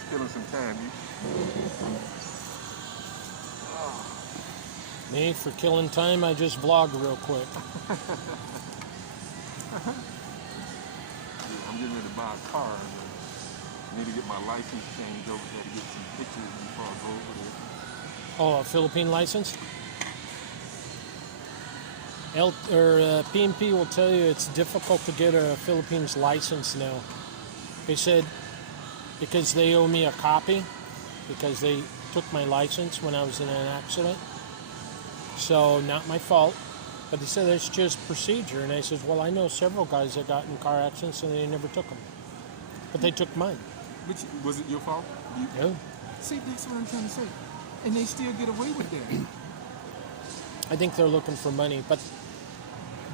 just killing some time. Me, for killing time, I just vlog real quick. I'm getting ready to buy a car. I need to get my license changed over there to get some pictures before I go over there. Oh, a Philippine license? PNP will tell you it's difficult to get a Philippines license now. They said because they owe me a copy because they took my license when I was in an accident. So not my fault. But they said it's just procedure. And I said, well, I know several guys that got in car accidents and they never took them. But they took mine. Which, was it your fault? No. See, that's what I'm trying to say. And they still get away with that. I think they're looking for money. But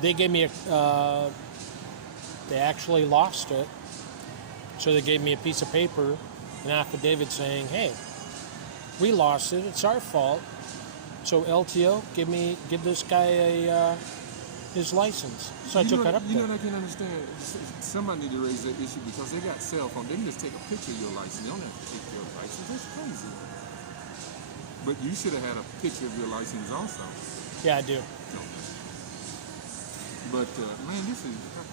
they gave me they actually lost it. So they gave me a piece of paper, an affidavit saying, hey, we lost it. It's our fault. So LTO, give this guy his license. So I took it up there. You know what I can understand? Somebody need to raise that issue because they got cell phone. They can just take a picture of your license. They don't have to take your license. That's crazy. But you should have had a picture of your license also. Yeah, I do. No. But man,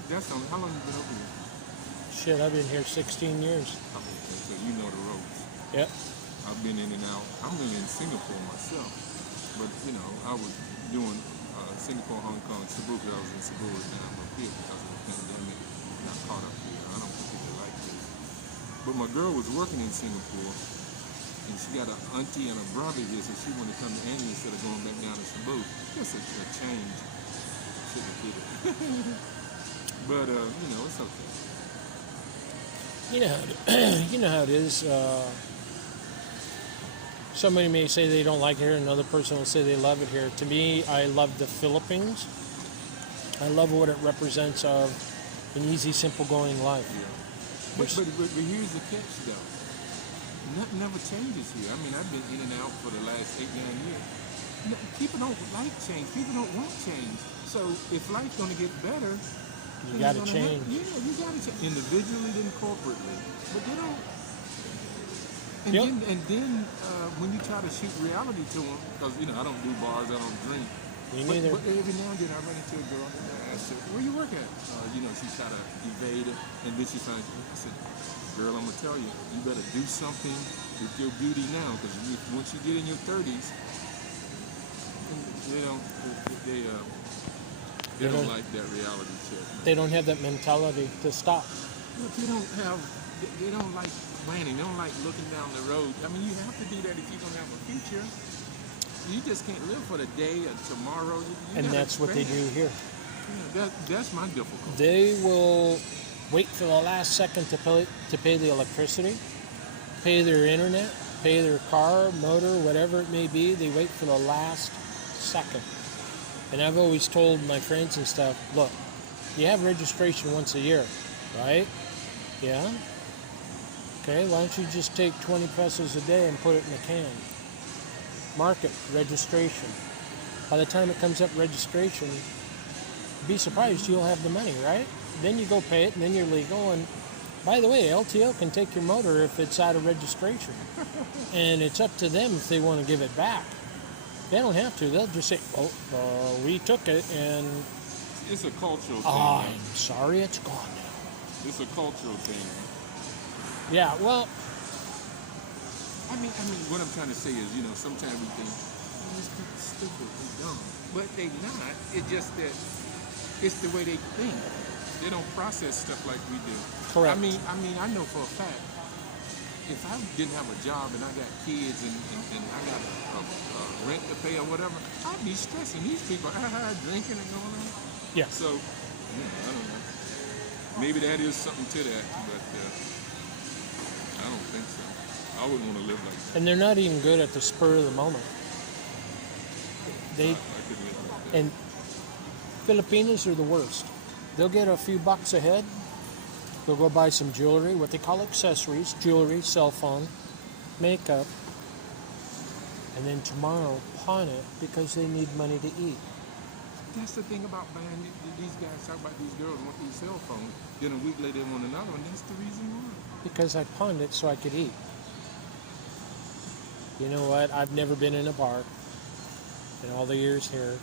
that's only, how long have you been over here? Shit, I've been here 16 years. Okay, so you know the ropes. Yep. I've been in and out. I'm really in Singapore myself. But, you know, I was doing Singapore, Hong Kong, Cebu. I was in Cebu, and I'm up here because of the pandemic. And I caught up here. I don't particularly like this. But my girl was working in Singapore, and she got an auntie and a brother here, so she wanted to come to Annie instead of going back down to Cebu. Just a change. Shouldn't have did it. But, you know, it's okay. You know how it is. Somebody may say they don't like it here, another person will say they love it here. To me, I love the Philippines. I love what it represents of an easy, simple going life. Yeah. But here's the catch, though. Nothing ever changes here. I mean, I've been in and out for the last 8-9 years. People don't like change. People don't want change. So if life's going to get better, you got to change. Yeah, you got to change individually, then corporately. But they don't. And then when you try to shoot reality to them, because you know I don't do bars, I don't drink. Me neither. But every now and then I run into a girl and I ask her, "Where you work at?" You know, she try to evade it, and then she finds. I said, "Girl, I'm gonna tell you, you better do something with your beauty now, because once you get in your 30s, you know, they don't like that reality check. Man. They don't have that mentality to stop. Look, they don't like planning. They don't like looking down the road. I mean, you have to do that if you're going to have a future. You just can't live for the day or tomorrow. And that's what they do here. Yeah, that's my difficulty. They will wait for the last second to pay the electricity, pay their internet, pay their car, motor, whatever it may be. They wait for the last second. And I've always told my friends and stuff, look, you have registration once a year, right? Yeah? Okay, why don't you just take 20 pesos a day and put it in a can? Market registration. By the time it comes up registration, be surprised you'll have the money, right? Then you go pay it, and then you're legal. And by the way, LTO can take your motor if it's out of registration. And it's up to them if they want to give it back. They don't have to. They'll just say, oh, we took it, and... It's a cultural thing. Oh, I'm sorry, it's gone now. It's a cultural thing. Yeah, well... I mean, what I'm trying to say is, you know, sometimes we think, oh, these people stupid, they're dumb. But they not. It's just that it's the way they think. They don't process stuff like we do. Correct. I mean, I know for a fact, if I didn't have a job and I got kids and I got a rent to pay or whatever, I'd be stressing. These people drinking and going on. Yeah. So, yeah, I don't know. Maybe that is something to that, but I don't think so. I wouldn't want to live like that. And they're not even good at the spur of the moment. I could live like that. And Filipinos are the worst. They'll get a few bucks ahead. They'll go buy some jewelry, what they call accessories, jewelry, cell phone, makeup, and then tomorrow pawn it because they need money to eat. That's the thing about buying these guys talk about these girls want these cell phones. Then a week later they want another one. That's the reason why. Because I pawned it so I could eat. You know what? I've never been in a bar in all the years here.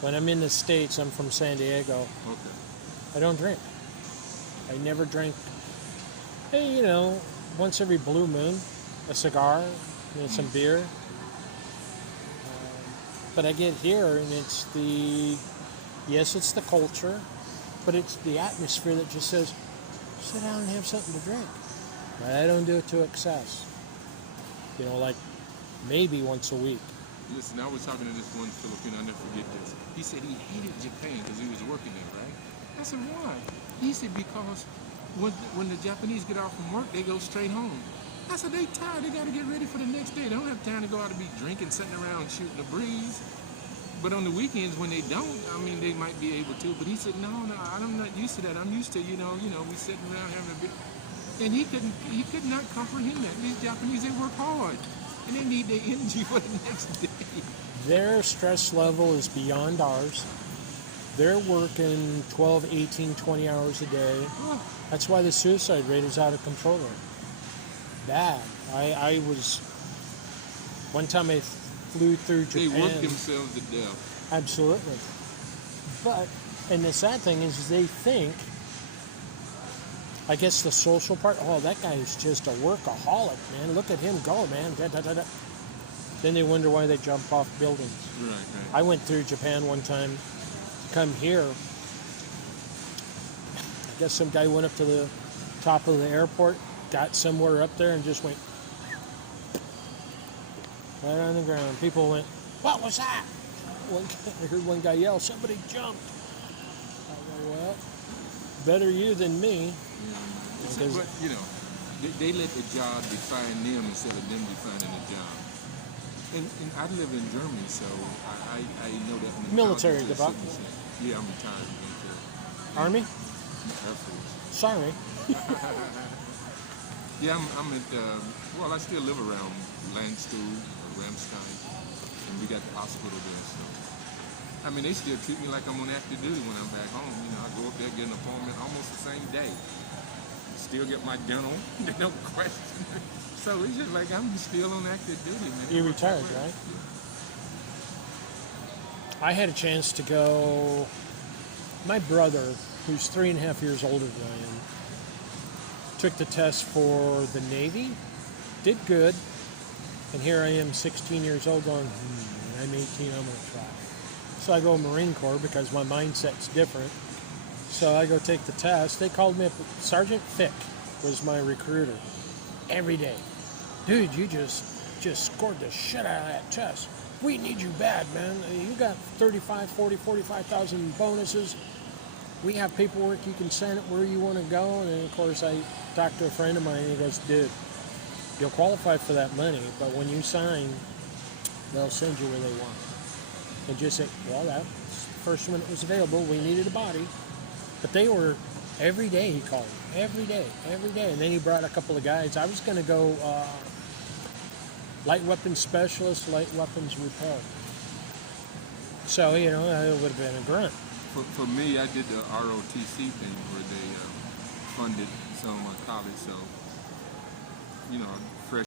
When I'm in the States, I'm from San Diego. Okay. I don't drink. I never drink. Hey, once every blue moon, a cigar, some beer. But I get here and yes, it's the culture, but it's the atmosphere that just says, sit down and have something to drink. But I don't do it to excess. Like maybe once a week. Listen, I was talking to this one Filipino, I'll never forget this. He said he hated Japan because he was working there, right? I said, why? He said, because when the Japanese get off from work, they go straight home. I said, they tired, they got to get ready for the next day. They don't have time to go out and be drinking, sitting around shooting the breeze. But on the weekends when they don't, they might be able to. But he said, no, I'm not used to that. I'm used to, we sitting around having a bit. And he could not comprehend that. These Japanese, they work hard. And they need their energy for the next day. Their stress level is beyond ours. They're working 12, 18, 20 hours a day. That's why the suicide rate is out of control there. Bad. One time I flew through Japan. They work themselves to death. Absolutely. And the sad thing is they think, I guess the social part, that guy is just a workaholic, man. Look at him go, man. Da, da, da, da. Then they wonder why they jump off buildings. Right. I went through Japan one time to come here. I guess some guy went up to the top of the airport, got somewhere up there, and just went right on the ground. People went, what was that? I heard one guy yell, somebody jumped. I go, well, better you than me. Yeah. But, they let the job define them instead of them defining the job. And I live in Germany, so I know that. Military, development. Yeah, I'm retired military. Army? Air Force. Sorry. Yeah, I'm at, I still live around Landstuhl or Ramstein, and we got the hospital there, so. They still treat me like I'm on active duty when I'm back home. I go up there, get an appointment almost the same day. Still get my dental, no question. So it's just like I'm still on active duty, man. You're retired, right? I had a chance to go. My brother, who's 3.5 years older than I am, took the test for the Navy, did good, and here I am, 16 years old, going, I'm 18, I'm going to try. So I go Marine Corps because my mindset's different. So I go take the test. They called me up. Sergeant Fick was my recruiter. Every day. Dude, you just scored the shit out of that test. We need you bad, man. You got 35, 40, 45,000 bonuses. We have paperwork. You can send it where you want to go. And then, of course, I talked to a friend of mine, and he goes, dude, you'll qualify for that money, but when you sign, they'll send you where they want. And just say, well, that's the first one that was available. We needed a body. But they were, every day he called me. Every day. And then he brought a couple of guys. I was going to go light weapons specialist, light weapons repair. So, it would have been a grunt. For me, I did the ROTC thing where they funded some of my college. So, fresh